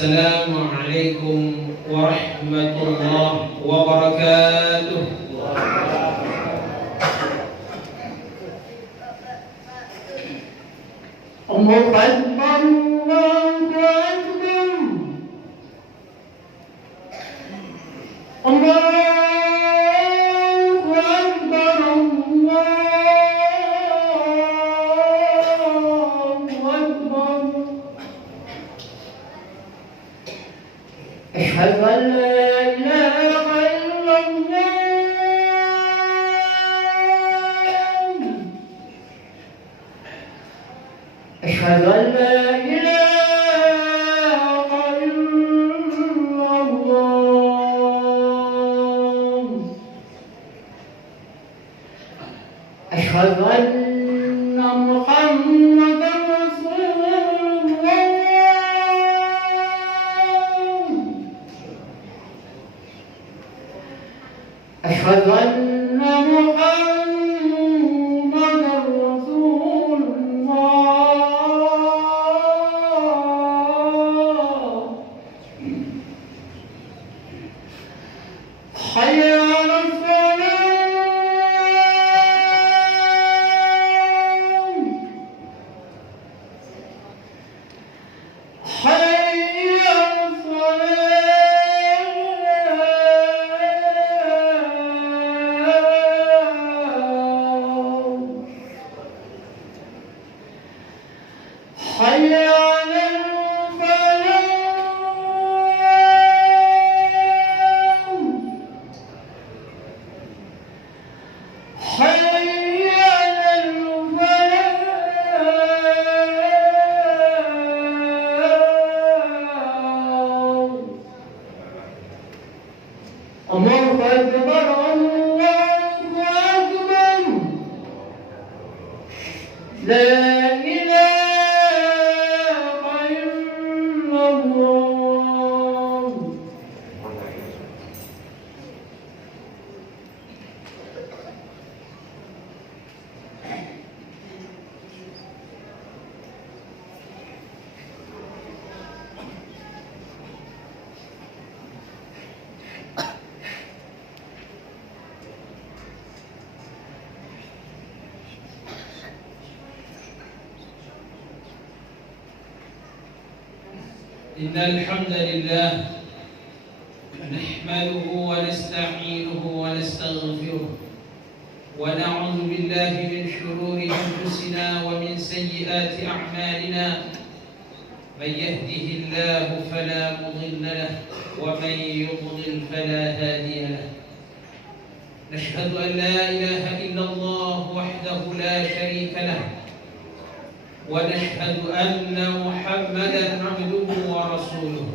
Assalamualaikum warahmatullahi wabarakatuh. Allahu Akbar, Allahu Akbar, Allahu Akbar, Allahu Akbar. Asyhadu an la ilaha illallah. أشهد أن لا إله إلا الله. أشهد أن محمدا رسول الله. أشهد أن محمدا رسول الله. حي على الصلاة. حي على الصلاة. حي على الفلاح. حي على الفلاح. الله أكبر، الله أكبر. لا إله إلا الله. إن الحمد لله نحمده ونستعينه ونستغفره ونعوذ بالله من شرور أنفسنا ومن سيئات أعمالنا. من يهده الله فلا مضل له ومن يضلل فلا هادي له. نشهد أن لا إله إلا الله وحده لا شريك له، ونشهد أن محمدا عبده ورسوله.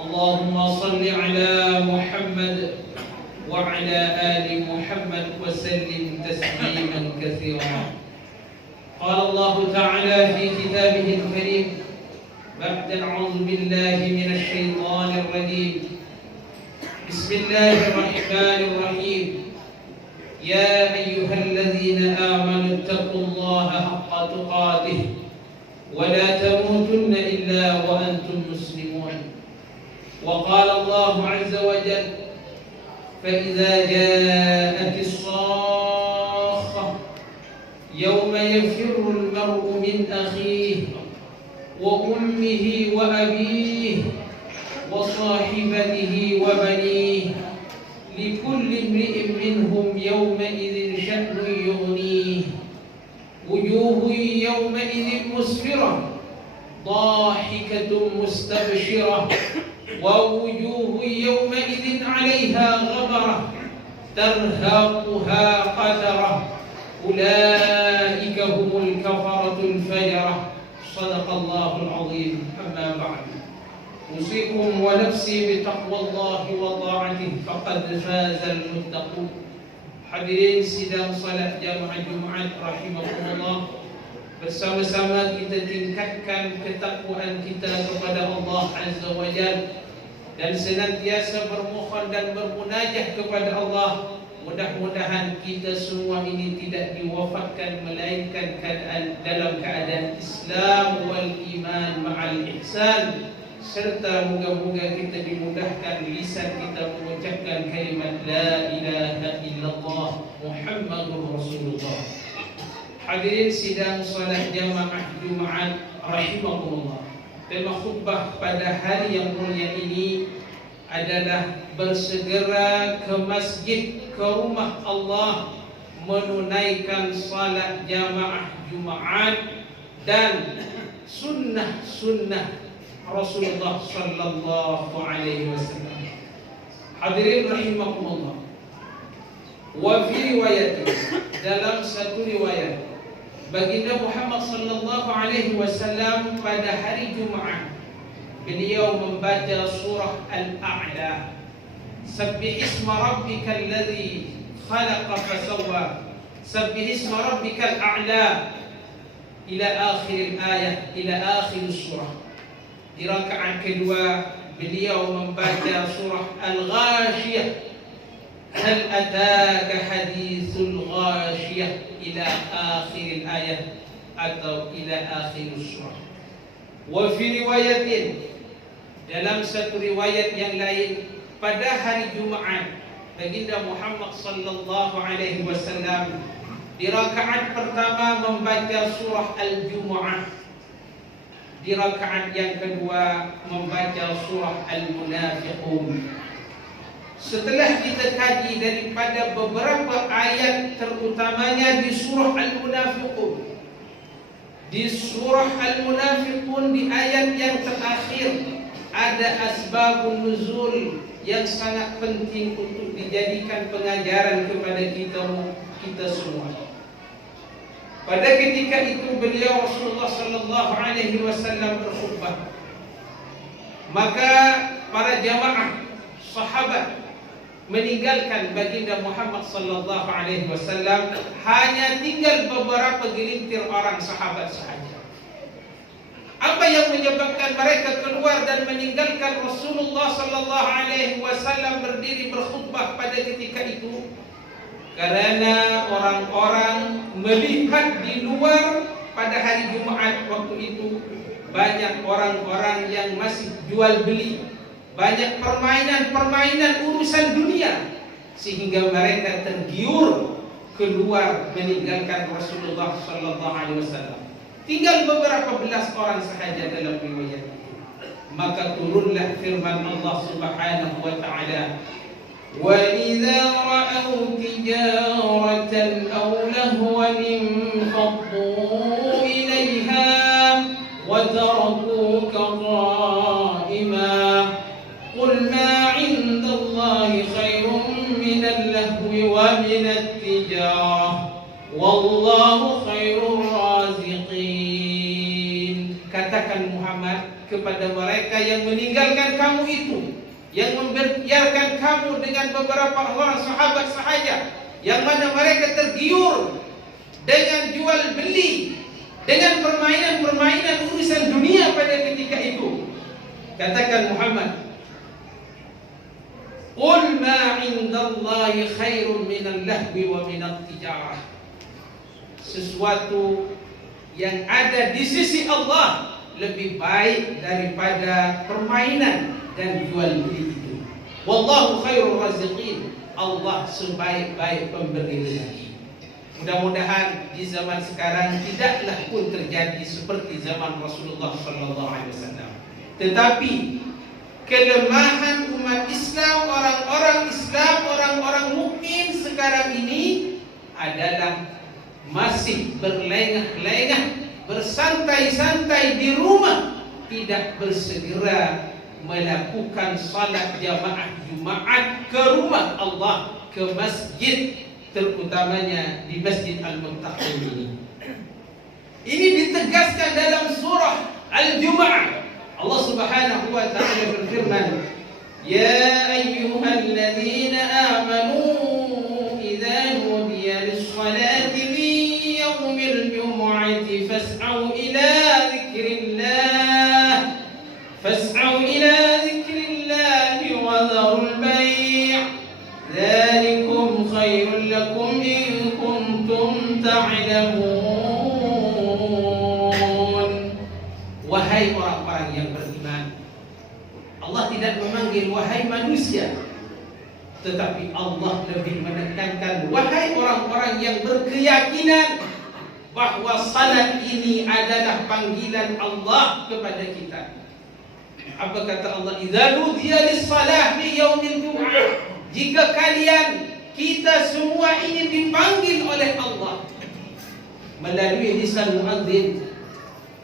اللهم صل على محمد وعلى آل محمد وسلم تسليما كثيرا. قال الله تعالى في كتابه الكريم بعد أعوذ بالله من الشيطان الرجيم. بسم الله الرحمن الرحيم. يا أيها الذين آمنوا اتقوا الله حق تقاته ولا تموتن إلا وأنتم مسلمون. وقال الله عز وجل: فإذا جاءت الصاخة يوم يفر المرء من أخيه وأمه وأبيه وصاحبته وبنيه لكل امرئ منهم يومئذ شأن يغنيه. وجوه يومئذ مسفرة ضاحكة مستبشرة ووجوه يومئذ عليها غبرة ترهقها قترة أولئك هم الكفرة الفجرة. صدق الله العظيم. أما بعد، أوصيكم ونفسي بتقوى الله وطاعته فقد فاز المتقون. Hadirin sidang salat jamaah Jumat rahimakumullah, bersama-sama kita tingkatkan ketakwaan kita kepada Allah Azza wa Jalla dan senantiasa bermohon dan bermunajat kepada Allah. Mudah-mudahan kita semua ini tidak diwafatkan melainkan dalam keadaan Islam wal iman ma'al ihsan, serta moga-moga kita dimudahkan lisan kita mengucapkan kalimat la ilaha illallah Muhammadur Rasulullah. Hadirin sidang salat jamaah Jumaat rahimakumullah. Tema khutbah pada hari yang mulia ini adalah bersegera ke masjid, ke rumah Allah, menunaikan salat jamaah Jumaat dan sunnah-sunnah Rasulullah sallallahu alaihi wasallam. Hadirin rahimakumullah. Wa fi riwayat, dalam satu riwayat, baginda Muhammad sallallahu alaihi wasallam pada hari Jumaat beliau membaca surah Al-A'la. Sabbih isma rabbikal ladzi khalaqa fasawwa. Sabbih isma rabbikal a'la ila akhir ayat, ila akhir surah. Di rakaat kedua beliau membaca surah Al-Ghashiyah. Hal ataka hadithul ghashiyah ila akhir ayat atau ila akhir surah. Wa fi riwayatin, dalam satu riwayat yang lain, pada hari Jumaat baginda Muhammad sallallahu alaihi wasallam di rakaat pertama membaca surah Al-Jumu'ah, di rakaat yang kedua membaca surah Al-Munafiqun. Setelah kita kaji daripada beberapa ayat, terutamanya di surah Al-Munafiqun, di surah Al-Munafiqun di ayat yang terakhir ada asbabun nuzul yang sangat penting untuk dijadikan pengajaran kepada kita semua. Pada ketika itu beliau Rasulullah sallallahu alaihi wasallam berkhutbah. Maka para jamaah sahabat meninggalkan baginda Muhammad sallallahu alaihi wasallam, hanya tinggal beberapa gelintir orang sahabat sahaja. Apa yang menyebabkan mereka keluar dan meninggalkan Rasulullah sallallahu alaihi wasallam berdiri berkhutbah pada ketika itu? Karena orang-orang melihat di luar pada hari Jumaat waktu itu banyak orang-orang yang masih jual beli, banyak permainan-permainan urusan dunia, sehingga mereka tergiur keluar meninggalkan Rasulullah sallallahu alaihi wasallam. Tinggal beberapa belas orang sahaja dalam riwayat itu. Maka turunlah firman Allah Subhanahu wa taala, wa idza ra'aw tijaratan aw lahwan infaddu ilaiha wa tarakuka qa'ima qul ma 'inda Allahi khairun min al-lahwi wa min at-tijarah wallahu khairur raziqin. Katakan Muhammad kepada mereka yang meninggalkan kamu itu, yang membiarkan kamu dengan beberapa orang sahabat sahaja, yang mana mereka tergiur dengan jual beli, dengan permainan-permainan urusan dunia pada ketika itu. Katakan Muhammad, qul ma 'indallahi khairun minal lahwi wa minat tijarah. Sesuatu yang ada di sisi Allah lebih baik daripada permainan dan jual beli itu. Wallahu khairur raziqin. Allah sebaik-baik pemberi rezeki. Mudah-mudahan di zaman sekarang tidaklah pun terjadi seperti zaman Rasulullah sallallahu alaihi wasallam. Tetapi kelemahan umat Islam, orang-orang Islam, orang-orang mukmin sekarang ini adalah masih berlengah-lengah, bersantai-santai di rumah, tidak bersegera melakukan salat jamaah Jumaat ke rumah Allah, ke masjid, terutamanya di Masjid Al-Muntaqim ini. Ini ditegaskan dalam surah Al-Jumu'ah. Allah Subhanahu wa taala berfirman, ya ayyuhalladzina amanu idza nudiya lis-salati min yaumil jumu'ati fas'au ila dzikrillah wa dharul bai'. Dzalikum khairul lakum in kuntum ta'lamun. Wahai orang-orang yang beriman, dipanggil wahai manusia, tetapi Allah lebih menekankan wahai orang-orang yang berkeyakinan bahwa salat ini adalah panggilan Allah kepada kita. Apa kata Allah? Idza nudiya lis-salah fi yaumil jum'ah. Jika kalian, kita semua ini dipanggil oleh Allah melalui lisan muadzin,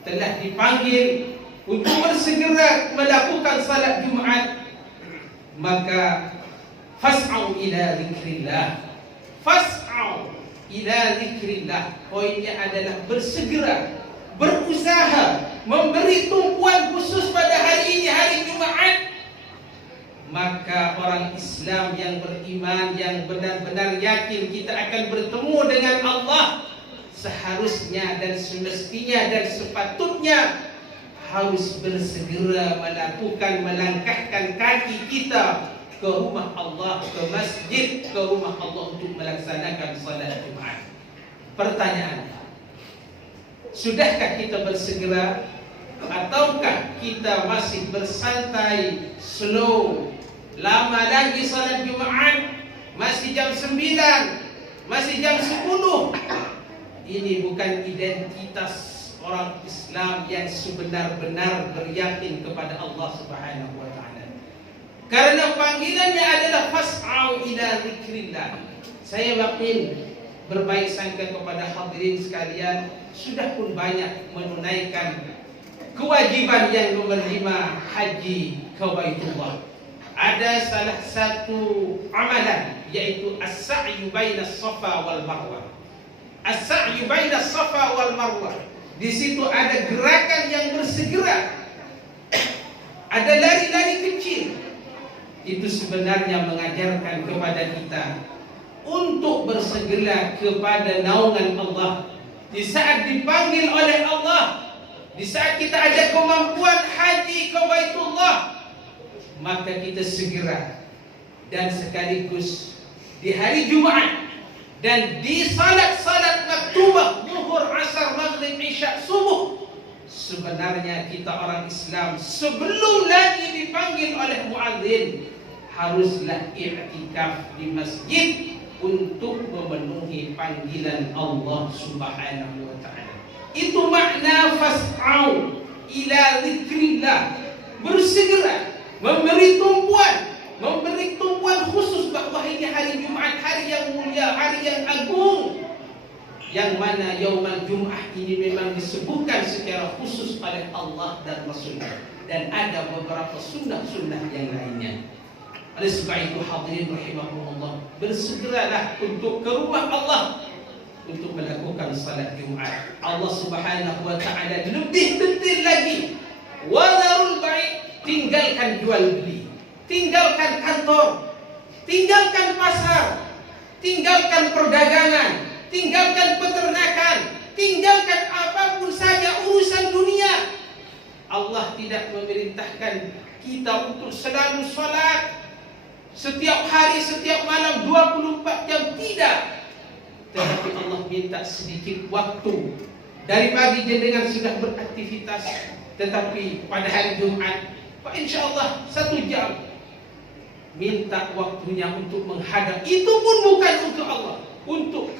telah dipanggil untuk bersegera melakukan salat Jumaat, maka fas'au ila zikrillah. Fas'au ila zikrillah. Poinnya adalah bersegera, berusaha, memberi tumpuan khusus pada hari ini, hari Jumaat. Maka orang Islam yang beriman, yang benar-benar yakin kita akan bertemu dengan Allah, seharusnya dan semestinya dan sepatutnya harus bersegera melangkahkan kaki kita ke rumah Allah, ke masjid, ke rumah Allah untuk melaksanakan salat Jumaat. Pertanyaannya, sudahkah kita bersegera ataukah kita masih bersantai, slow? Lama lagi salat Jumaat, masih jam 9, masih jam 10. Ini bukan identitas orang Islam yang sebenar-benar beryakin kepada Allah Subhanahu wa taala. Karena panggilannya adalah fas'au ila zikrillah. Saya yakin berbaik sangka kepada hadirin sekalian, sudah pun banyak menunaikan kewajiban yang nomor 5, haji ke Baitullah. Ada salah satu amalan, yaitu as-sa'yu bainas safa wal marwah. As-sa'yu bainas safa wal marwah. Di situ ada gerakan yang bersegera. Ada lari-lari kecil. Itu sebenarnya mengajarkan kepada kita untuk bersegera kepada naungan Allah. Di saat dipanggil oleh Allah, di saat kita ada kemampuan haji ke Baitullah, maka kita segera. Dan sekaligus di hari Jumaat dan di salat-salat maktubah, zuhur, asar, maghrib, isya, subuh, sebenarnya kita orang Islam sebelum lagi dipanggil oleh muadzin haruslah i'tikaf di masjid untuk memenuhi panggilan Allah Subhanahu wa taala. Itu makna fas'au ila zikrillah. Bersegera, memberi tumpuan khusus bahwa ini hari Jumaat, hari yang mulia, hari yang agung, yang mana Yaumul Jum'ah ini memang disebutkan secara khusus oleh Allah dan Rasulnya, dan ada beberapa sunnah-sunnah yang lainnya. Oleh sebab itu hadirin rahimahumullah, bersegeralah untuk ke rumah Allah untuk melakukan salat Jumaat. Allah Subhanahu wa taala lebih detail lagi. Wadarul bai', tinggalkan jual beli, tinggalkan kantor, tinggalkan pasar, tinggalkan perdagangan, tinggalkan peternakan, tinggalkan apapun saja urusan dunia. Allah tidak memerintahkan kita untuk selalu salat setiap hari, setiap malam 24 jam, tidak. Tetapi Allah minta sedikit waktu. Dari pagi jenengan sudah beraktivitas, tetapi pada hari Jumat, Pak, insyaAllah 1 jam minta waktunya untuk menghadap. Itu pun bukan untuk Allah, untuk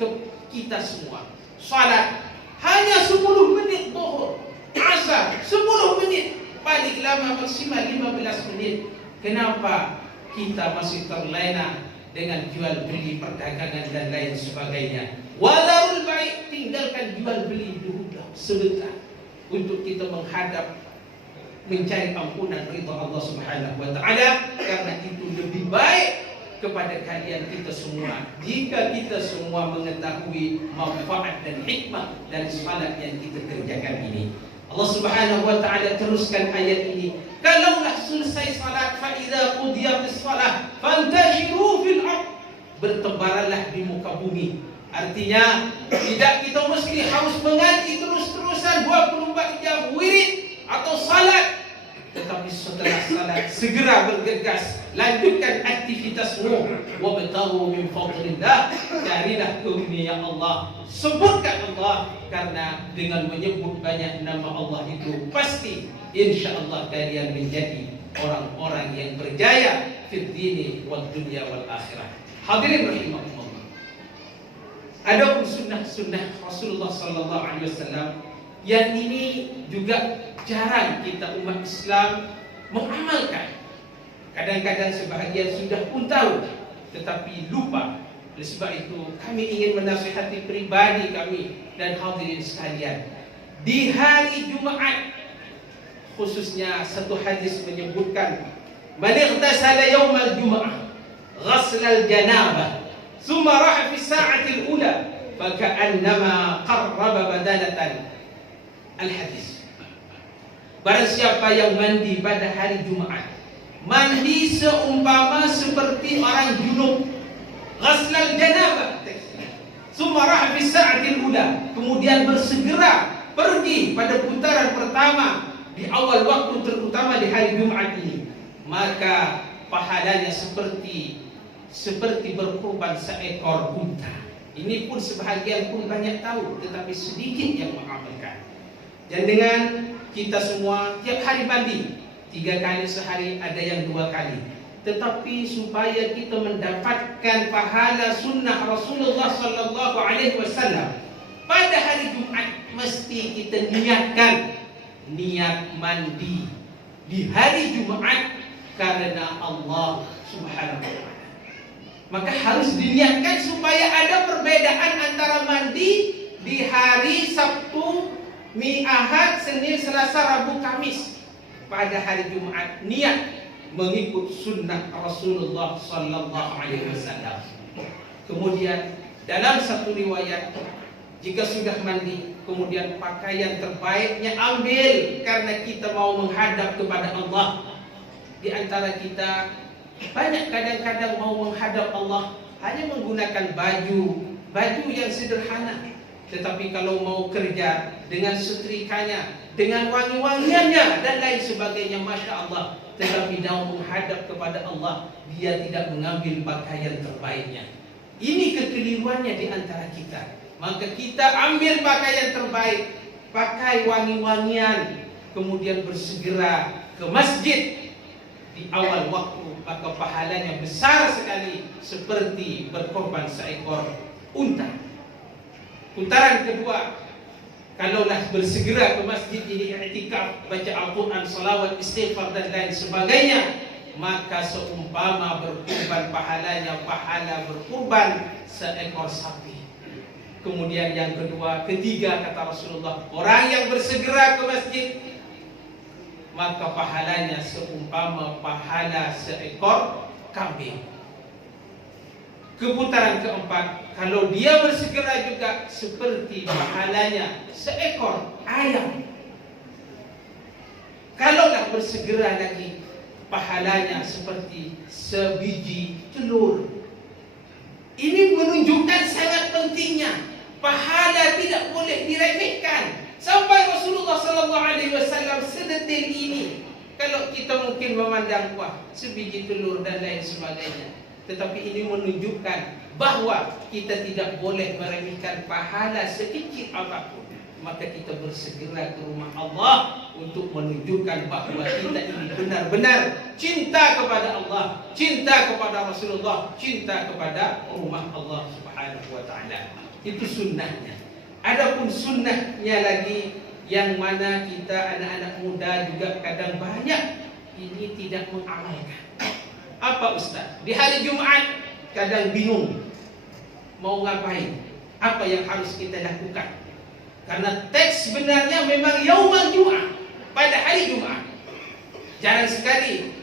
kita semua. Salat hanya 10 menit zuhur, asar 10 menit, paling lama maksimal 15 menit. Kenapa kita masih terlena dengan jual beli, perdagangan dan lain sebagainya? Wadarul bai', tinggalkan jual beli dulu sebentar untuk kita menghadap, mencari ampunan ridha Allah Subhanahu wa taala. Karena itu lebih baik kepada kalian kita semua jika kita semua mengetahui manfaat dan hikmah dari salat yang kita kerjakan ini. Allah Subhanahu wa taala teruskan ayat ini, kalaulah selesai salat, fa idza qudiyatis salah fantashiru fil ard, bertebaranlah di muka bumi. Artinya tidak kita mesti harus mengaji terus-terusan 24 jam wirid atau salat, tetapi setelah salat segera bergegas, lanjutkan aktivitasmu. Wabtaghu min fadlillah, carilah karunia Allah, sebutkan Allah, karena dengan menyebut banyak nama Allah itu pasti insyaallah kalian menjadi orang-orang yang berjaya fid dini wal dunya wal akhirah. Hadirin rahimakumullah. Ada sunnah-sunnah Rasulullah sallallahu alaihi wasallam yang ini juga jarang kita umat Islam mengamalkan. Kadang-kadang sebahagian sudah pun tahu tetapi lupa. Oleh sebab itu kami ingin menasihati pribadi kami dan hadirin sekalian. Di hari Jumaat khususnya satu hadis menyebutkan man ightasala yaumal jumu'ah ghasla al-janabah thumma raha fi sa'ati al-ula faka'annama qarraba badalatan. Al-hadis. Barang siapa yang mandi pada hari Jumaat, mandi seumpama seperti orang junub, ghaslal janabah, thumma raha fi sa'ati al-ula, kemudian bersegera pergi pada putaran pertama di awal waktu terutama di hari Jumaat ini, maka pahalanya seperti berkorban seekor unta. Ini pun sebahagian pun banyak tahu, tetapi sedikit yang mengamalkan. Dan dengan kita semua tiap hari mandi 3 kali sehari, ada yang 2 kali. Tetapi supaya kita mendapatkan pahala sunnah Rasulullah sallallahu alaihi wasallam pada hari Jumat, mesti kita niatkan niat mandi di hari Jumat karena Allah Subhanahu wa taala. Maka harus diniatkan supaya ada perbedaan antara mandi di hari Sabtu, Ahad, Senin, Selasa, Rabu, Kamis. Pada hari Jumat niat mengikut sunnah Rasulullah sallallahu alaihi wasallam. Kemudian dalam satu riwayat, jika sudah mandi, kemudian pakaian terbaiknya ambil karena kita mau menghadap kepada Allah. Di antara kita banyak kadang-kadang mau menghadap Allah hanya menggunakan baju yang sederhana. Tetapi kalau mau kerja dengan setrikanya, dengan wangi-wangiannya dan lain sebagainya, Masya Allah. Tetapi mau menghadap kepada Allah, dia tidak mengambil pakaian terbaiknya. Ini kekeliruannya di antara kita. Maka kita ambil pakaian terbaik, pakai wangi-wangian, kemudian bersegera ke masjid di awal waktu, maka pahalanya besar sekali seperti berkorban seekor unta. Putaran kedua, kalaulah bersegera ke masjid ini i'tikaf, baca Al-Quran, salawat, istighfar dan lain sebagainya, maka seumpama berkorban pahalanya pahala berkorban seekor sapi. Kemudian yang kedua, ketiga kata Rasulullah, orang yang bersegera ke masjid maka pahalanya seumpama pahala seekor kambing. Keputaran keempat, kalau dia bersegera juga seperti pahalanya seekor ayam. Kalaulah bersegera lagi, pahalanya seperti sebiji telur. Ini menunjukkan sangat pentingnya. Pahala tidak boleh diremehkan. Sampai Rasulullah sallallahu alaihi wasallam sedetil ini. Kalau kita mungkin memandang wah, sebiji telur dan lain sebagainya. Tetapi ini menunjukkan bahwa kita tidak boleh meremehkan pahala sekecil apapun. Maka kita bersegera ke rumah Allah untuk menunjukkan bahwa kita ini benar-benar cinta kepada Allah, cinta kepada Rasulullah, cinta kepada rumah Allah Subhanahu wa taala. Itu sunnahnya. Adapun sunnahnya lagi yang mana kita anak-anak muda juga kadang banyak ini tidak mengamalkan. Apa Ustaz? Di hari Jumat kadang bingung mau ngapain, apa yang harus kita lakukan. Karena teks sebenarnya memang yaumul Jum'ah, pada hari Jumat. Jarang sekali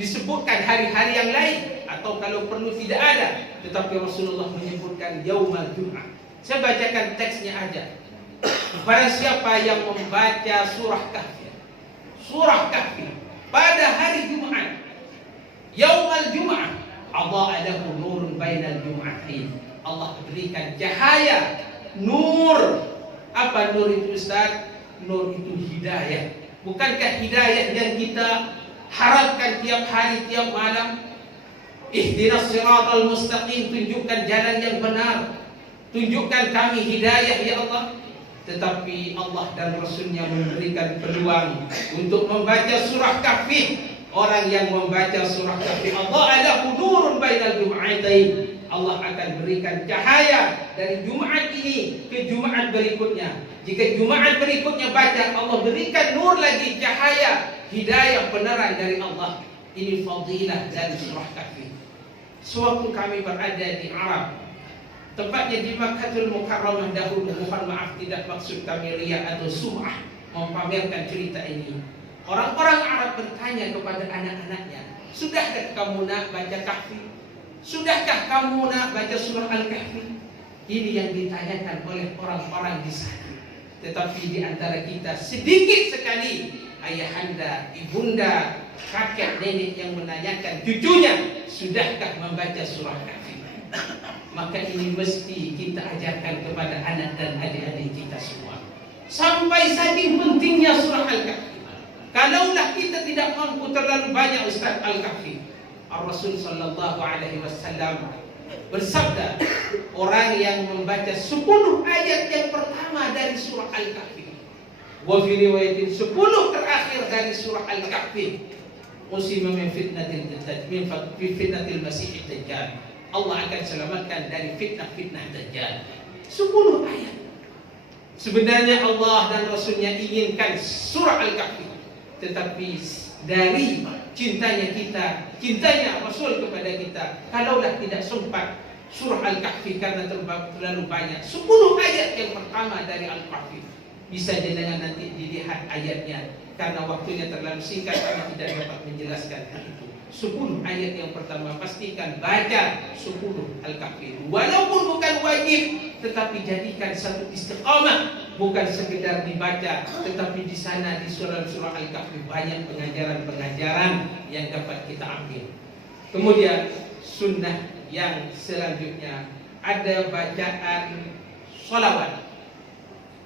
disebutkan hari-hari yang lain, atau kalau perlu tidak ada. Tetapi Rasulullah menyebutkan yaumul Jum'ah. Saya bacakan teksnya aja. Barang siapa yang membaca surah Kahfi pada hari Jumat, yaumul Jum'ah, Allah lahu nurun bainal jum'atain. Allah berikan cahaya, nur. Apa nur itu Ustaz? Nur itu hidayah. Bukankah hidayah yang kita harapkan tiap hari, tiap malam? Ihdinas siratal mustaqim, tunjukkan jalan yang benar. Tunjukkan kami hidayah ya Allah. Tetapi Allah dan Rasulnya memberikan peluang untuk membaca surah Kahfi Orang yang membaca surah Kahfi, Allah adalah nurun bainal jum'atain. Allah akan berikan cahaya dari Jumat ini ke Jumat berikutnya. Jika Jumat berikutnya baca, Allah berikan nur lagi, cahaya, hidayah, penerang dari Allah. Ini fadilah dari surah Kahfi. Sewaktu kami berada di Arab, tepatnya di Makkahul Mukarramah dahulu, mohon maaf tidak maksud kami riya atau sum'ah mempamerkan cerita ini. Orang-orang Arab bertanya kepada anak-anaknya, sudahkah kamu nak baca Kahfi? Sudahkah kamu nak baca surah Al-Kahfi? Ini yang ditanyakan oleh orang-orang di sana. Tetapi di antara kita sedikit sekali ayahanda, ibunda, kakek, nenek yang menanyakan cucunya, sudahkah membaca surah Kahfi? Maka ini mesti kita ajarkan kepada anak dan adik-adik kita semua. Sampai saking pentingnya surah Al-Kahfi. Kalaulah kita tidak mampu terlalu banyak Ustaz Al-Kahfi, Ar-Rasul sallallahu alaihi wasallam bersabda, orang yang membaca 10 ayat yang pertama dari surah Al-Kahfi, wa fi riwayatin 10 terakhir dari surah Al-Kahfi, usima min fitnatil masih dajjal. Allah akan selamatkan dari fitnah-fitnah dajjal. 10 ayat. Sebenarnya Allah dan Rasulnya inginkan surah Al-Kahfi, tetapi dari cintanya kita, cintanya Rasul kepada kita, kalaulah tidak sempat surah Al-Kahfi karena terlalu banyak, 10 ayat yang pertama dari Al-Kahfi, bisa jenengan nanti dilihat ayatnya, karena waktunya terlalu singkat kami tidak dapat menjelaskan itu. 10 ayat yang pertama, pastikan baca 10 Al-Kahfi, walaupun bukan wajib, tetapi jadikan satu istiqamah, bukan sekedar dibaca, tetapi di sana di surah-surah Al-Kahfi banyak pengajaran-pengajaran yang dapat kita ambil. Kemudian sunnah yang selanjutnya ada bacaan salawat.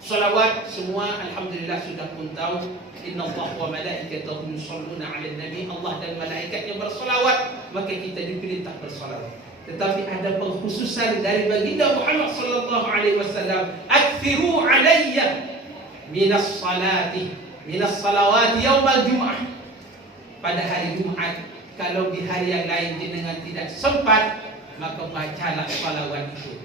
Salawat semua alhamdulillah sudah pun tahu, innallaha wa malaikatahu yusholluna 'alan nabi. Allah dan malaikatnya bersalawat, maka kita diperintah bersalawat. Tetapi ada pengkhususan dari baginda Muhammad sallallahu alaihi wasallam, aktsiru alayya minas salawati yaumal jum'ah. Pada hari Jumat, kalau di hari yang lain jenengan tidak sempat, maka bacalah salawat itu.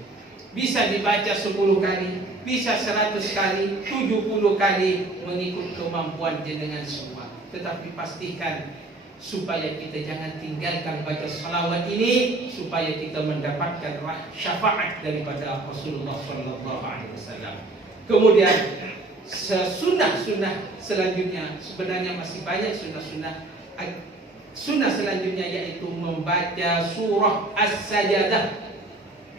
Bisa dibaca 10 kali, bisa 100 kali, 70 kali, mengikut kemampuan jenengan semua. Tetapi pastikan supaya kita jangan tinggalkan baca salawat ini, supaya kita mendapatkan syafaat daripada Rasulullah sallallahu alaihi wasallam. Kemudian sunnah-sunnah selanjutnya, sebenarnya masih banyak sunnah-sunnah. Sunnah selanjutnya yaitu membaca surah As-Sajadah.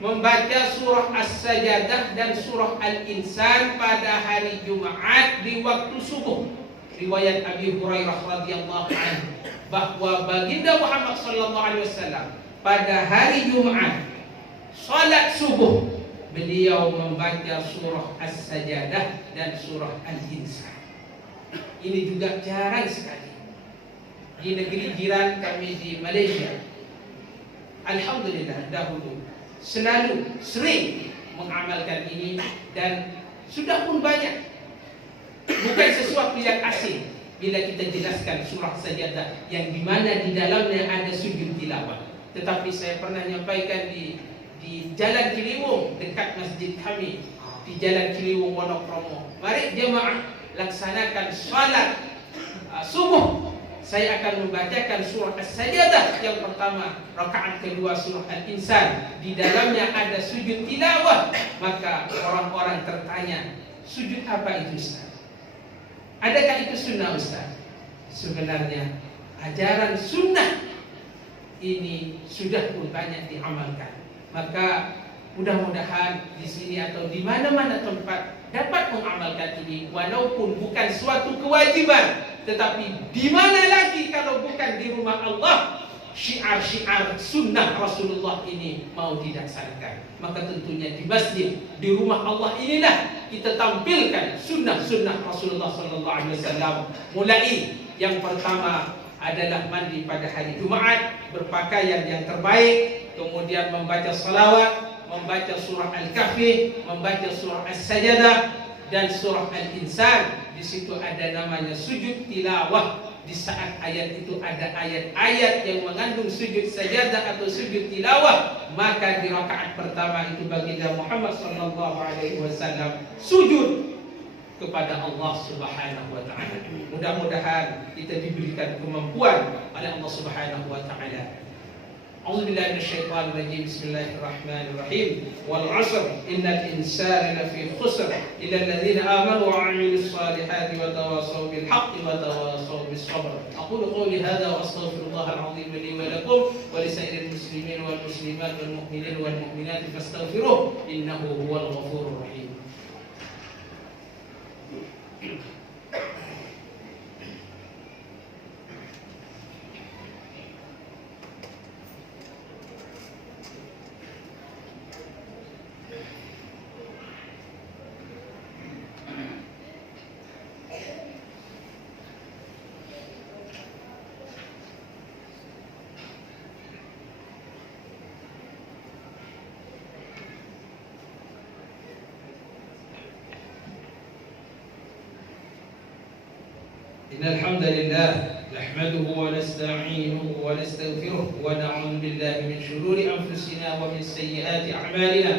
Membaca surah As-Sajadah dan surah Al-Insan pada hari Jumat di waktu subuh. Riwayat Abi Hurairah radhiyallahu anhu bahwa baginda Muhammad sallallahu alaihi wasallam pada hari Jumat salat subuh, beliau membaca surah As-Sajadah dan surah Al-Insan. Ini juga jarang sekali. Di negeri jiran kami di Malaysia, alhamdulillah dahulu sering mengamalkan ini, dan sudah pun banyak. Bukan sesuatu yang asing bila kita jelaskan surah Sajadah yang dimana di dalamnya ada sujud tilawah. Tetapi saya pernah menyampaikan di Jalan Ciliwung dekat masjid kami, di Jalan Ciliwung Wonokromo, mari jemaah laksanakan salat subuh. Saya akan membacakan surah As-Sajadah yang pertama, rakaat kedua surah Al-Insan, di dalamnya ada sujud tilawah. Maka orang-orang tertanya, sujud apa itu Ustaz? Adakah itu sunnah Ustaz? Sebenarnya ajaran sunnah ini sudah pun banyak diamalkan. Maka mudah-mudahan di sini atau di mana-mana tempat dapat mengamalkan ini, walaupun bukan suatu kewajiban, tetapi di mana lagi kalau bukan di rumah Allah, syiar-syiar sunnah Rasulullah ini mau dilaksanakan. Maka tentunya di masjid, di rumah Allah inilah kita tampilkan sunnah-sunnah Rasulullah sallallahu alaihi wasallam. Mulai yang pertama adalah mandi pada hari Jumat, berpakaian yang terbaik, kemudian membaca salawat, membaca surah Al-Kahfi, membaca surah As-Sajadah dan surah Al-Insan. Di situ ada namanya sujud tilawah. di saat ayat itu ada ayat-ayat yang mengandung sujud sajadah atau sujud tilawah, maka di rakaat pertama itu baginda Muhammad sallallahu alaihi wasallam sujud kepada Allah Subhanahu wa taala. Mudah-mudahan kita diberikan kemampuan oleh Allah Subhanahu wa taala. A'udzubillahi minasyaitonir rajim. Bismillahirrahmanirrahim. Wal 'ashr innal insana lafi khusr illa alladhina amanu wa 'amilus salihati wa tawassaw bil haqqi wa tawassaw bis sabr. Aqulu qawli hadha wa astaghfirullahal 'azim li wa lakum wa li sa'iril muslimin wal muslimat wal mu'minin wal mu'minat fastaghfiruh innahu huwal ghafurur rahim. إن الحمد لله نحمده ونستعينه ونستغفره ونعوذ بالله من شرور أنفسنا ومن سيئات أعمالنا.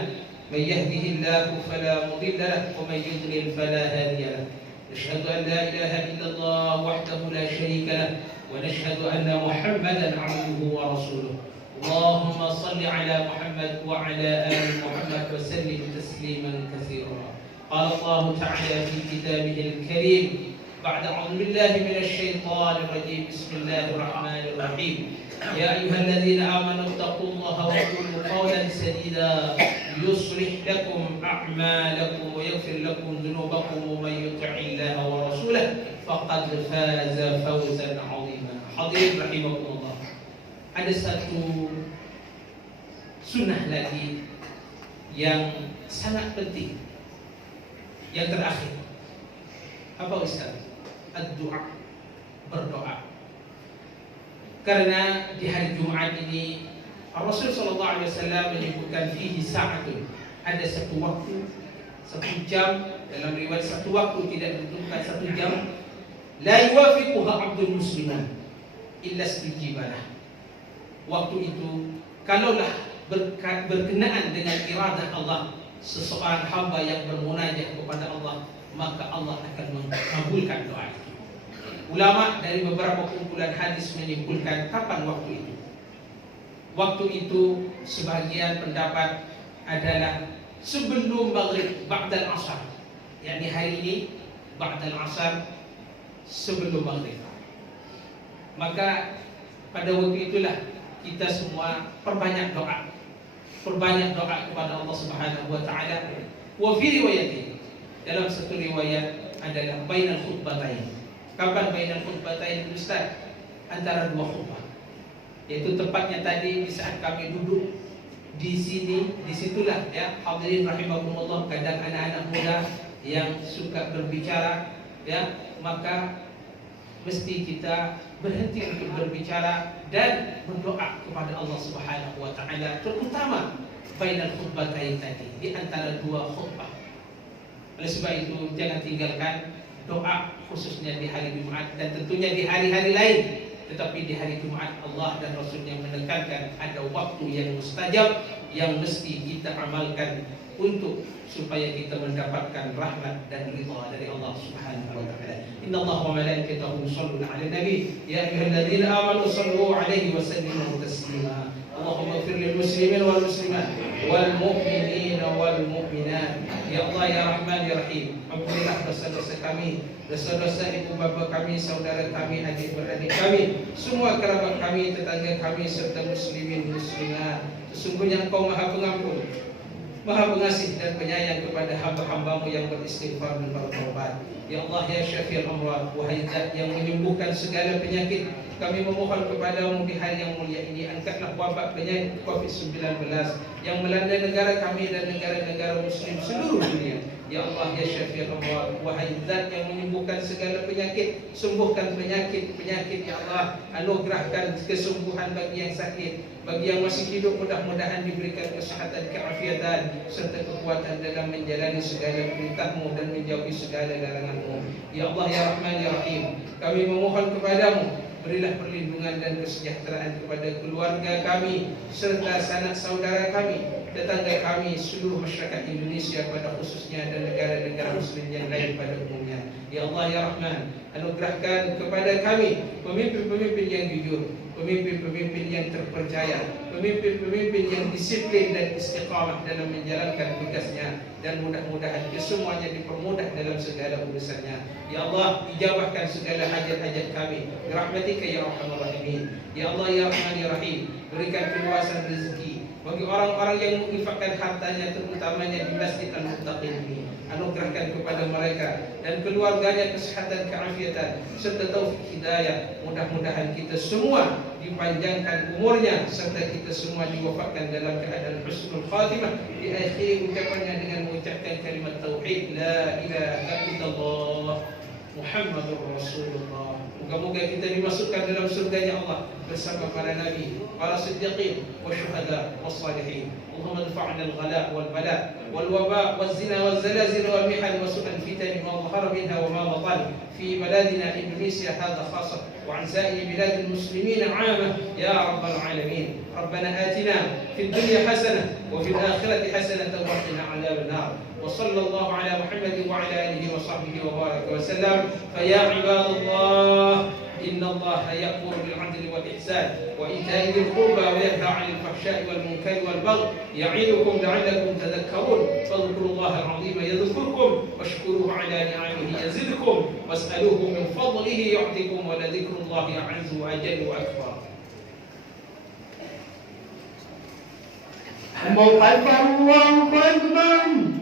من يهده الله فلا مضل له ومن يضلل فلا هادي له. نشهد أن لا إله إلا الله وحده لا شريك له ونشهد أن محمدا عبده ورسوله. اللهم صل على محمد وعلى آل محمد وسلم تسليما كثيرا. قال الله تعالى في كتابه الكريم بعد أعوذ بالله من الشيطان الرجيم. بسم الله الرحمن الرحيم. يا أيها الذين آمنوا اتقوا الله وقولوا قولا سديدا يصلح لكم أعمالكم ويغفر لكم ذنوبكم ومن يطع الله ورسوله فقد فاز فوزا عظيما. Hadirin rahimakumullah. Ada satu sunnah lagi yang sangat penting, yang terakhir. Apa Ustaz? Ad-du'a, berdoa. Karena di hari Jumat ini Rasul sallallahu alaihi wasallam menyebutkan fihi sa'atun, ada satu waktu, satu jam, dalam riwayat satu waktu tidak ditentukan satu jam, la yuwafiquha 'abdul musliman illa istijibalah. Waktu itu kalaulah berkenaan dengan iradah Allah, seseorang hamba yang bermunajat kepada Allah, maka Allah akan mengabulkan doa itu. Ulama dari beberapa kumpulan hadis menyimpulkan kapan waktu itu. Waktu itu sebagian pendapat adalah sebelum maghrib, ba'dal asar. yakni hari ini ba'dal asar, sebelum maghrib. Maka pada waktu itulah kita semua perbanyak doa. Perbanyak doa kepada Allah Subhanahu wa taala. Wa fi riwayatin, dalam satu riwayat adalah bainal khutbatain. Kapan bainal khutbatain Ustaz? Antara dua khutbah. Yaitu tepatnya tadi di saat kami duduk di sini, disitulah ya hadirin rahimakumullah, kadang anak-anak muda yang suka berbicara ya, maka mesti kita berhenti untuk berbicara dan berdoa kepada Allah Subhanahu wa taala, terutama bainal khutbatain tadi, di antara dua khutbah. Oleh sebab itu jangan tinggalkan doa, khususnya di hari Jumat dan tentunya di hari-hari lain. Tetapi di hari Jumat Allah dan Rasulnya menekankan ada waktu yang mustajab yang mesti kita amalkan untuk supaya kita mendapatkan rahmat dan ridha dari Allah Subhanahu wa taala. Innallaha wa malaikatahu yusholluna 'alan nabi ya ayyuhalladzina amanu shallu 'alaihi wa sallimu taslima. Allahumma ighfir lil muslimin wal muslimat wal mu'minina wal mu'minat. Ya Allah ya Rahman ya Rahim, ampunilah dosa-dosa kami, dosa-dosa ibu bapa kami, saudara kami, adik-beradik kami, semua kerabat kami, tetangga kami serta muslimin muslimat. Sesungguhnya Engkau Maha Pengampun, Maha Pengasih dan Penyayang kepada hamba-hambamu yang beristighfar dan bertaubat. Ya Allah ya Syafi'ul Amrad, wahai Zat yang menyembuhkan segala penyakit, kami memohon kepadamu di hari yang mulia ini, angkatlah wabak penyakit COVID-19 yang melanda negara kami dan negara-negara muslim seluruh dunia. Ya Allah ya Syafi' Allah, wahai Zat yang menyembuhkan segala penyakit, sembuhkan penyakit-penyakit ya Allah. Anugerahkan kesembuhan bagi yang sakit, bagi yang masih hidup mudah-mudahan diberikan kesehatan, keafiatan serta kekuatan dalam menjalani segala perintah-Mu dan menjauhi segala larangan-Mu. Ya Allah ya Rahman ya Rahim, kami memohon kepadamu, berilah perlindungan dan kesejahteraan kepada keluarga kami serta sanak saudara kami, tetangga kami, seluruh masyarakat Indonesia pada khususnya dan negara-negara Muslim yang lain pada umumnya. Ya Allah ya Rahman, anugerahkan kepada kami pemimpin-pemimpin yang jujur, pemimpin-pemimpin yang terpercaya, pemimpin-pemimpin yang disiplin dan istiqamah dalam menjalankan tugasnya, dan mudah-mudahan kesemuanya dipermudah dalam segala urusannya. Ya Allah, ijabahkan segala hajat-hajat kami birahmatika ya Arhamar Rahimin. Ya Allah ya Rahman ya Rahim, berikan keluasan rezeki bagi orang-orang yang menginfakkan hartanya, terutamanya di Masjid Al-Muttaqin ini. Anugerahkan kepada mereka dan keluarganya kesehatan, keafiatan serta taufik hidayah. Mudah-mudahan kita semua dipanjangkan umurnya serta kita semua diwafatkan dalam keadaan husnul khatimah, di akhir ucapannya dengan mengucapkan kalimat tauhid la ilaha illallah Muhammadur Rasulullah. Moga-moga kita dimasukkan dalam surganya Allah bersama para nabi, para siddiqin, wasyuhada, wassalihin. Allahumma adfa'na al-ghala' wal-bala' wal-waba' waz-zina waz-zalazil wal-mihan wa su'al fitan ma dhahara minha wa ma batan fi baladina Indonesia hadha khassa wa 'an sa'iri biladil muslimin 'amma ya rabbal alamin. Rabbana atina fid dunya hasanah wa fil akhirati hasanah wa qina 'adzaban nar. وصلى الله على محمد وعلى آله وصحبه وبارك وسلم. فيا عباد الله إن الله يأمر بالعدل والإحسان وإيتاء ذي القربى وينهى عن الفحشاء والمنكر والبغي يعظكم لعلكم تذكرون. فاذكروا الله العظيم يذكركم واشكروه على نعمه يزدكم واسألوه من فضله يعطكم ولذكر الله أعز وأجل وأكبر. الله أكبر الله أكبر.